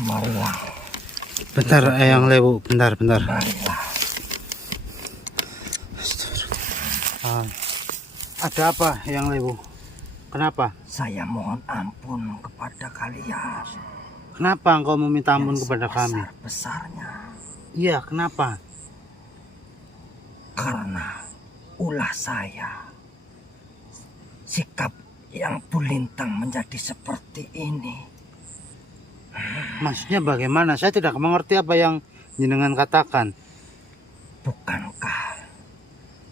Marilah. Bentar, Eyang Lewu, bentar. Marilah. Ada apa, Eyang Lewu? Kenapa? Saya mohon ampun kepada kalian. Kenapa engkau meminta ampun kepada kami? Besarnya. Iya, kenapa? Karena ulah saya, sikap yang Bulintang menjadi seperti ini. Maksudnya bagaimana? Saya tidak mengerti apa yang jenengan katakan. Bukankah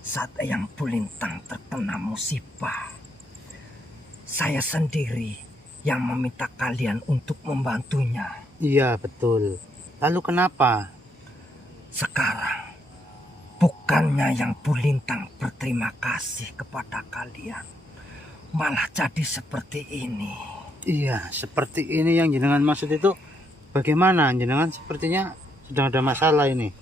saat yang Bulintang terkena musibah, saya sendiri yang meminta kalian untuk membantunya? Iya, betul. Lalu kenapa? Sekarang bukannya yang Bulintang berterima kasih kepada kalian, malah jadi seperti ini. Iya, seperti ini yang jenengan maksud itu. Bagaimana? Jenengan sepertinya sedang ada masalah ini.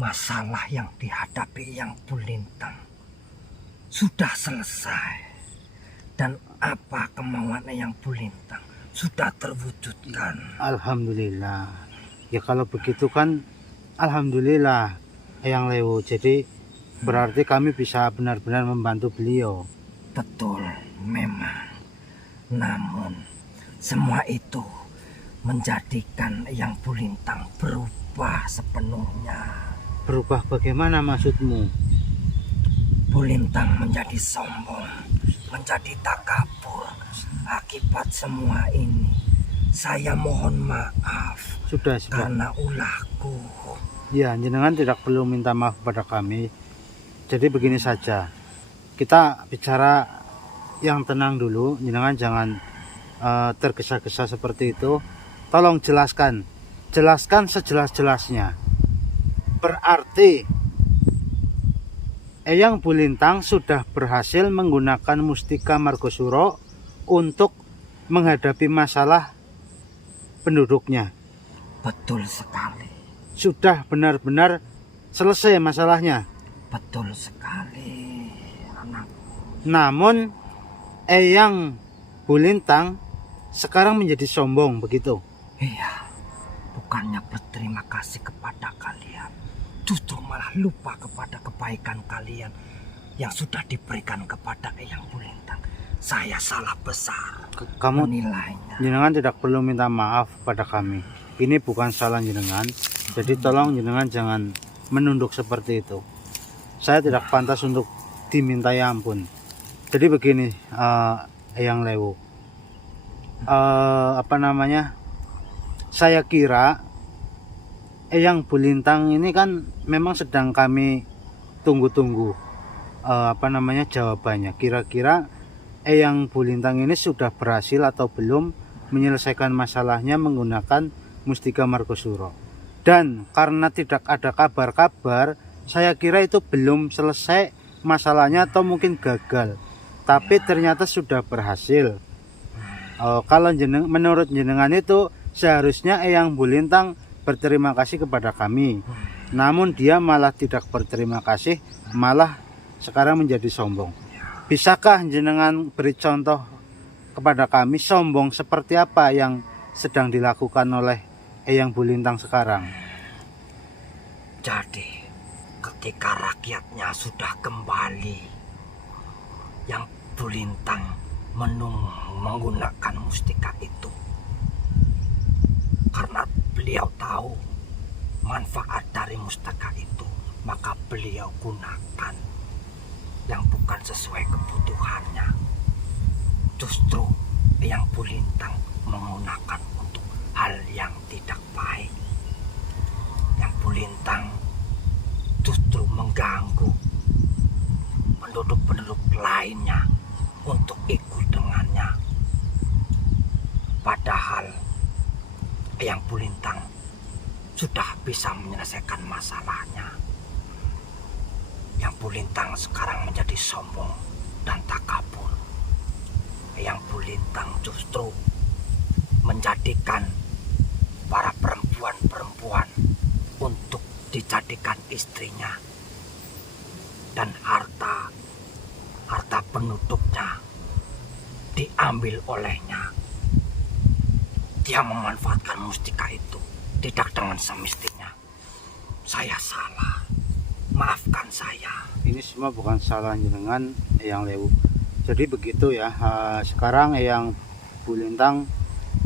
Masalah yang dihadapi yang Bulintang sudah selesai. Dan apa kemauannya yang Bulintang sudah terwujudkan. Alhamdulillah. Ya kalau begitu kan alhamdulillah, Eyang Lewu. Jadi berarti kami bisa benar-benar membantu beliau. Betul, memang. Namun semua itu menjadikan yang Bulintang berubah sepenuhnya. Berubah bagaimana maksudmu? Bulintang menjadi sombong, menjadi takabur. Akibat semua ini, saya mohon maaf. Sudah. Karena ulahku. Ya, jenengan tidak perlu minta maaf kepada kami. Jadi begini saja, kita bicara yang tenang dulu. Jenengan jangan tergesa-gesa seperti itu. Tolong jelaskan sejelas-jelasnya. Berarti Eyang Bulintang sudah berhasil menggunakan mustika Margosuro untuk menghadapi masalah penduduknya. Betul sekali. Sudah benar-benar selesai masalahnya. Betul sekali, anak. Namun Eyang Bulintang sekarang menjadi sombong, begitu? Iya, bukannya berterima kasih kepada kalian, justru malah lupa kepada kebaikan kalian yang sudah diberikan kepada Eyang Bulintang. Saya salah besar Kamu menilainya. jenengan tidak perlu minta maaf kepada kami. Ini bukan salah jenengan. Jadi tolong jenengan jangan menunduk seperti itu. Saya tidak pantas untuk dimintai ampun. Jadi begini, Eyang Lewu. Saya kira Eyang Bulintang ini kan memang sedang kami tunggu-tunggu jawabannya. Kira-kira Eyang Bulintang ini sudah berhasil atau belum menyelesaikan masalahnya menggunakan mustika Margosuro. Dan karena tidak ada kabar-kabar, saya kira itu belum selesai masalahnya atau mungkin gagal. Tapi ternyata sudah berhasil. Kalau menurut jenengan itu seharusnya Eyang Bulintang berterima kasih kepada kami. Namun dia malah tidak berterima kasih, malah sekarang menjadi sombong. Bisakah jenengan beri contoh kepada kami sombong seperti apa yang sedang dilakukan oleh Eyang Bulintang sekarang? Jadi, ketika rakyatnya sudah kembali, yang Bulintang menggunakan mustika itu karena beliau tahu manfaat dari mustika itu, maka beliau gunakan yang bukan sesuai kebutuhannya. Justru yang Bulintang menggunakan untuk hal yang tidak baik. Yang Bulintang justru mengganggu penduduk-penduduk lainnya untuk ikut dengannya. Padahal yang Bulintang sudah bisa menyelesaikan masalahnya. Yang Bulintang sekarang menjadi sombong dan takabur. Yang Bulintang justru menjadikan para perempuan-perempuan untuk dijadikan istrinya, dan harta penduduknya diambil olehnya. dia memanfaatkan mustika itu tidak dengan semestinya. Saya salah, maafkan saya. Ini semua bukan salah jenengan Eyang Lewu. Jadi begitu ya. Sekarang Eyang Bulintang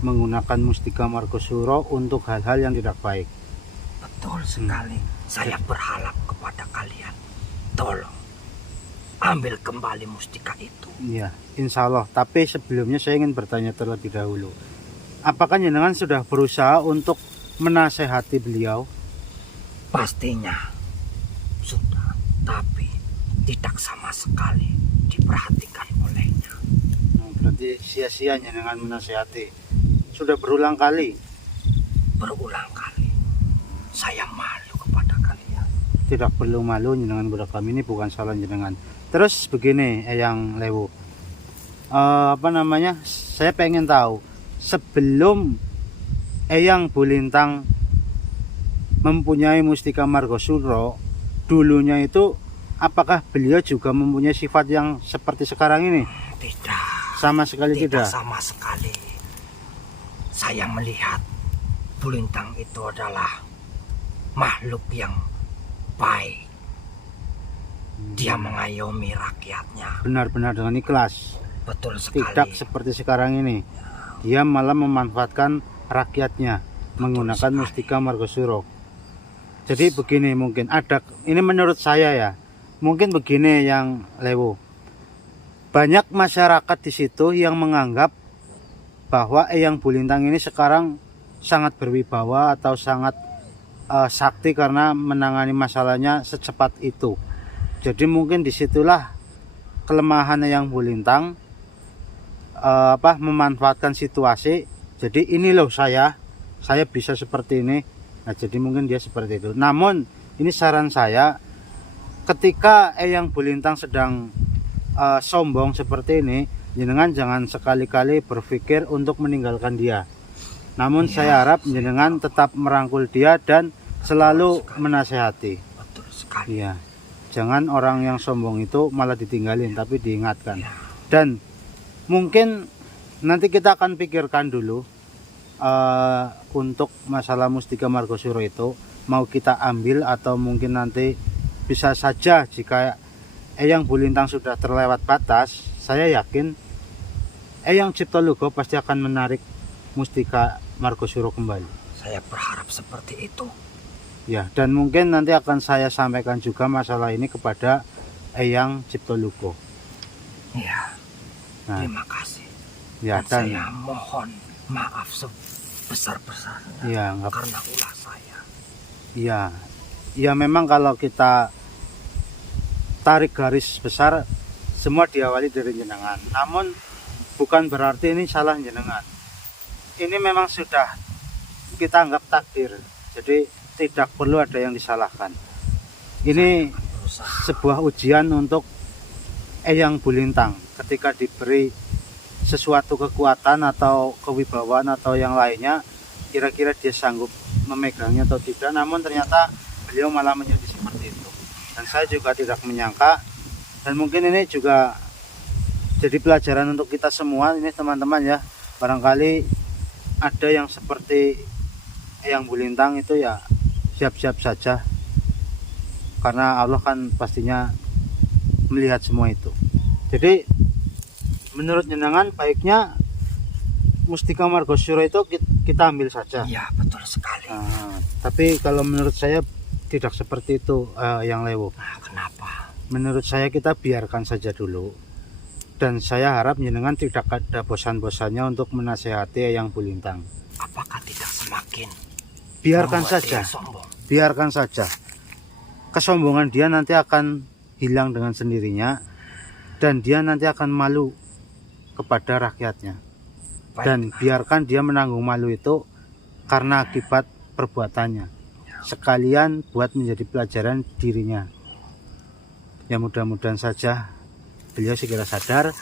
menggunakan mustika Margosuro untuk hal-hal yang tidak baik. Betul sekali. Saya berharap kepada kalian, tolong ambil kembali mustika itu. Iya, insya Allah. Tapi sebelumnya saya ingin bertanya terlebih dahulu. Apakah jenengan sudah berusaha untuk menasehati beliau? Pastinya sudah, tapi tidak sama sekali diperhatikan olehnya. Berarti sia-sia jenengan menasehati. Sudah berulang kali. Berulang kali. Saya malu kepada kalian. Tidak perlu malu jenengan kepada kami, ini bukan salah jenengan. Terus begini Eyang Lewu. Saya pengen tahu, sebelum Eyang Bulintang mempunyai mustika Margosuro, dulunya itu apakah beliau juga mempunyai sifat yang seperti sekarang ini? Tidak. Sama sekali tidak. Sama sekali. Saya melihat Bulintang itu adalah makhluk yang baik. Dia mengayomi rakyatnya. Benar-benar dengan ikhlas. Betul sekali. Tidak seperti sekarang ini. Dia malah memanfaatkan rakyatnya menggunakan sekali. mustika Margosuro. Jadi begini, mungkin ada, ini menurut saya ya, mungkin begini Yang Lewu. Banyak masyarakat di situ yang menganggap bahwa Eyang Bulintang ini sekarang sangat berwibawa atau sangat sakti karena menangani masalahnya secepat itu. Jadi mungkin disitulah kelemahan Eyang Bulintang, memanfaatkan situasi. Jadi ini loh saya bisa seperti ini. Nah, jadi mungkin dia seperti itu. Namun ini saran saya, ketika Eyang Bulintang sedang sombong seperti ini, jenengan jangan sekali-kali berpikir untuk meninggalkan dia. Namun saya harap jenengan tetap merangkul dia dan selalu menasehati. Betul sekali. Iya. Jangan orang yang sombong itu malah ditinggalin, tapi diingatkan. Dan mungkin nanti kita akan pikirkan dulu untuk masalah mustika Margosuro itu mau kita ambil atau mungkin nanti bisa saja jika Eyang Bulintang sudah terlewat batas, saya yakin Eyang Ciptolugo pasti akan menarik mustika Margosuro kembali. Saya berharap seperti itu. Ya, dan mungkin nanti akan saya sampaikan juga masalah ini kepada Eyang Ciptolugo. Iya. Nah, Terima kasih. ya, Dan saya mohon maaf sebesar-besarnya karena ulah saya. Iya. Ya memang kalau kita tarik garis besar, semua diawali dari jenengan. Namun bukan berarti ini salah jenengan. Ini memang sudah kita anggap takdir. Jadi tidak perlu ada yang disalahkan. Ini sebuah ujian untuk Eyang Bulintang ketika diberi sesuatu kekuatan atau kewibawaan atau yang lainnya, kira-kira dia sanggup memegangnya atau tidak. Namun ternyata beliau malah menjadi seperti itu. Dan saya juga tidak menyangka, dan mungkin ini juga jadi pelajaran untuk kita semua ini teman-teman ya. Barangkali ada yang seperti Eyang Bulintang itu ya siap-siap saja, karena Allah kan pastinya melihat semua itu. Jadi menurut jenengan baiknya mustika Margosuro itu kita ambil saja. Iya, betul sekali. Tapi kalau menurut saya tidak seperti itu Yang Lewu. Kenapa? Menurut saya kita biarkan saja dulu. Dan saya harap jenengan tidak ada bosan-bosannya untuk menasehati Eyang Bulintang. Apakah tidak semakin biarkan saja. Biarkan saja. Kesombongan dia nanti akan hilang dengan sendirinya, dan dia nanti akan malu kepada rakyatnya. Dan biarkan dia menanggung malu itu karena akibat perbuatannya. Sekalian buat menjadi pelajaran dirinya. Ya mudah-mudahan saja beliau segera sadar,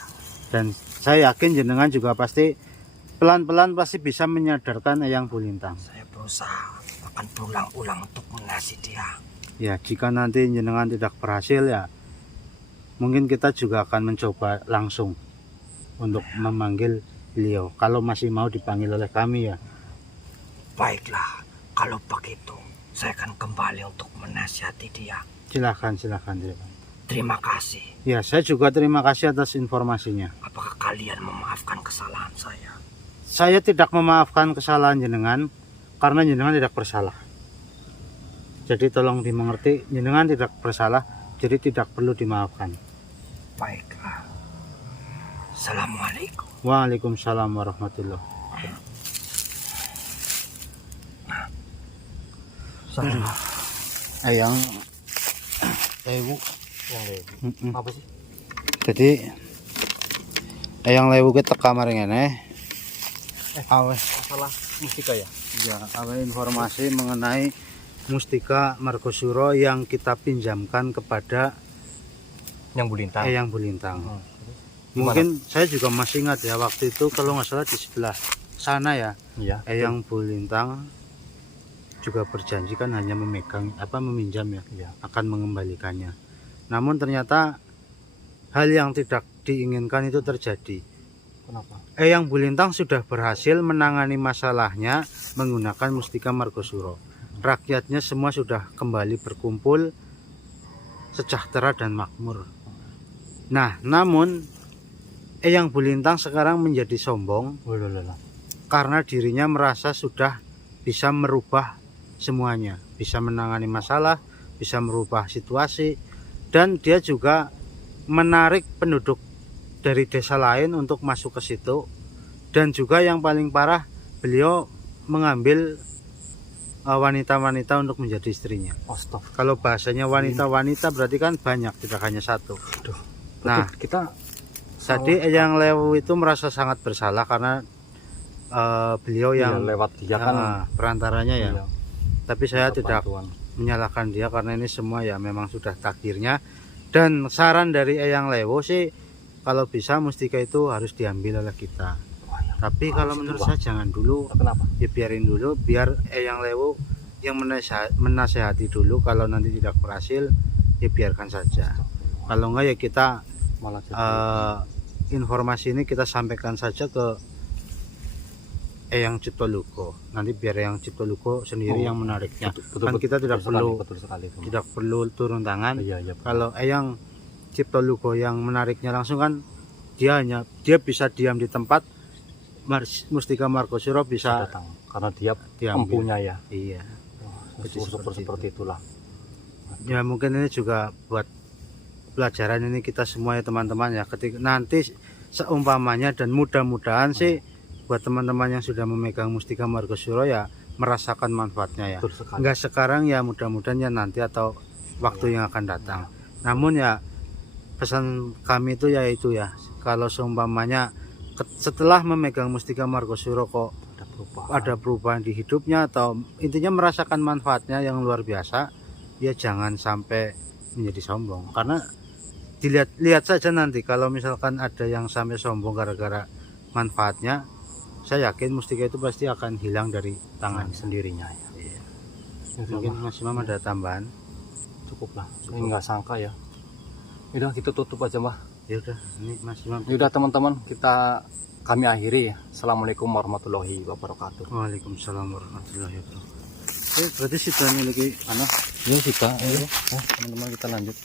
dan saya yakin jenengan juga pasti pelan-pelan pasti bisa menyadarkan Eyang Bulintang. Saya berusaha akan berulang-ulang untuk menasihati dia. Ya, jika nanti jenengan tidak berhasil ya mungkin kita juga akan mencoba langsung untuk memanggil beliau. Kalau masih mau dipanggil oleh kami ya Baiklah, kalau begitu saya akan kembali untuk menasihati dia. Silakan. Terima kasih. Ya, saya juga terima kasih atas informasinya. Apakah kalian memaafkan kesalahan saya? Saya tidak memaafkan kesalahan jenengan karena jenengan tidak bersalah. Jadi tolong dimengerti, jenengan tidak bersalah, jadi tidak perlu dimaafkan. Baiklah. Assalamualaikum. Waalaikumsalam warahmatullahi. Yang lewu. Apa sih? Jadi yang lewu kita kamar ngene. Awe Masalah mustika ya? ya, awe informasi mengenai mustika Margosuro yang kita pinjamkan kepada Yang Bulintang. Eyang Bulintang. Gimana? Mungkin saya juga masih ingat ya, waktu itu kalau nggak salah di sebelah sana ya, Iya. Eyang Bulintang juga berjanji kan hanya meminjam ya, Iya. akan mengembalikannya. Namun ternyata hal yang tidak diinginkan itu terjadi. Kenapa? Eyang Bulintang sudah berhasil menangani masalahnya menggunakan mustika Margosuro. Rakyatnya semua sudah kembali berkumpul sejahtera dan makmur. Nah, namun Eyang Bulintang sekarang menjadi sombong karena dirinya merasa sudah bisa merubah semuanya, bisa menangani masalah, bisa merubah situasi, dan dia juga menarik penduduk dari desa lain untuk masuk ke situ. Dan juga yang paling parah, beliau mengambil wanita-wanita untuk menjadi istrinya. Astaga. Kalau bahasanya wanita-wanita berarti kan banyak, tidak hanya satu. Nah, Kita jadi Eyang Lewu itu merasa sangat bersalah karena beliau yang lewat dia kan. perantaranya ya. Iya. Tapi saya tidak menyalahkan dia karena ini semua ya memang sudah takdirnya. Dan saran dari Eyang Lewu sih, kalau bisa mustika itu harus diambil oleh kita. Tapi kalau menurut saya jangan dulu. Kenapa? Ya biarin dulu, biar Eyang Lewu yang menasehati dulu. Kalau nanti tidak berhasil, ya biarkan saja. Kalau enggak ya kita Malah informasi ini kita sampaikan saja ke Eyang Ciptolugo. Nanti biar Eyang Ciptolugo sendiri yang menariknya. Kan kita tidak perlu turun tangan. Iya. Kalau Eyang Ciptolugo yang menariknya langsung kan dia bisa diam di tempat, mustika Margosuro bisa datang karena dia diambil. empunya ya. Iya. Jadi seperti itulah. Ya mungkin ini juga buat pelajaran ini kita semua ya teman-teman ya. Ketika nanti seumpamanya dan mudah-mudahan sih buat teman-teman yang sudah memegang mustika Margosuro ya merasakan manfaatnya ya. Enggak sekarang ya, mudah-mudahan ya nanti atau waktu yang akan datang. Namun ya pesan kami itu yaitu ya, kalau seumpamanya setelah memegang mustika Margosuro kok ada perubahan di hidupnya atau intinya merasakan manfaatnya yang luar biasa, ya jangan sampai menjadi sombong. Karena lihat saja nanti kalau misalkan ada yang sampai sombong gara-gara manfaatnya, saya yakin mustika itu pasti akan hilang dari tangan sendirinya ya. Iya. Mungkin Mas Imam ada tambahan? Cukup lah. Ini nggak sangka ya. Udah kita tutup aja Mbah. Ya udah, ini Mas Imam. Udah teman-teman, kami akhiri ya. Assalamualaikum warahmatullahi wabarakatuh. Waalaikumsalam warahmatullahi wabarakatuh. Berarti sudah ini lagi Ya kita, teman-teman kita lanjut.